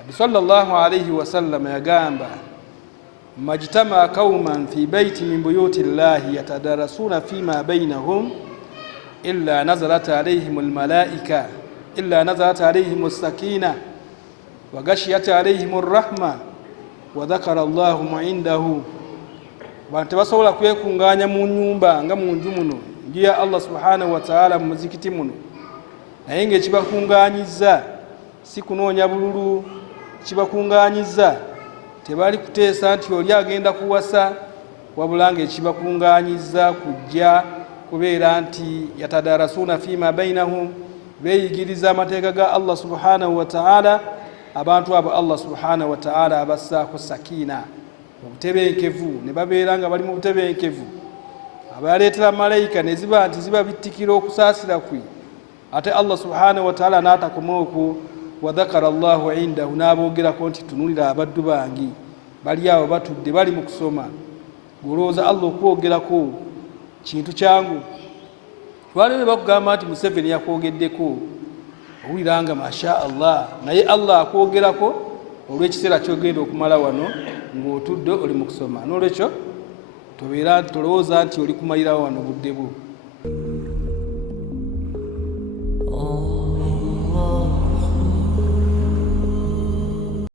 Nabi sallallahu alayhi wa sallam yagamba majtama qauman fi baiti min buyuti llahi yatadarasuna fima bainahum illa nazalat alayhim almalaika illa nazalat alayhim as-sakina wa ghashiyat alayhim ar-rahma wa dhakara Allahu indahu. Bantu basobola kwekunganya mu nyumba nga mu nju muno ngiya Allah subhanahu wa ta'ala mu muzikiti muno, naye ng'ekibakunganyiza si kunoonya bululu, kibakunganyiza tebali kuteesa nti oli agenda kuwasa, wabula ng'ekibakunganyiza kujja kubeera nti yatadarasuna fima bainahum, beeyigiriza amateeka ga Allah subhanahu wa ta'ala. Abantu abo Allah subhanahu wa ta'ala abassaako sakina, obutebenkevu, ne babeera nga bali mu butebenkevu. Abaleetera malayika ne ziba nti ziba bittikira okusaasira kwe, ate Allah subhanahu wa ta'ala n'atakoma okwo. Wa dhakara Allahu indahu, n'aboogerako nti tunulira abaddu bange bali awo batudde bali mu kusoma. Golooza Allah okwogerako kintu kyangu. Lwali ne bakugamba nti Museveni yakwogeddeko, owulira nga masha Allah, naye Allah akwogerako olw'ekiseera kyogenda okumala wano ng'otudde oli mu kusoma. N'olwekyo tobeera tolowooza nti oli kumalirawo wano budde bwo.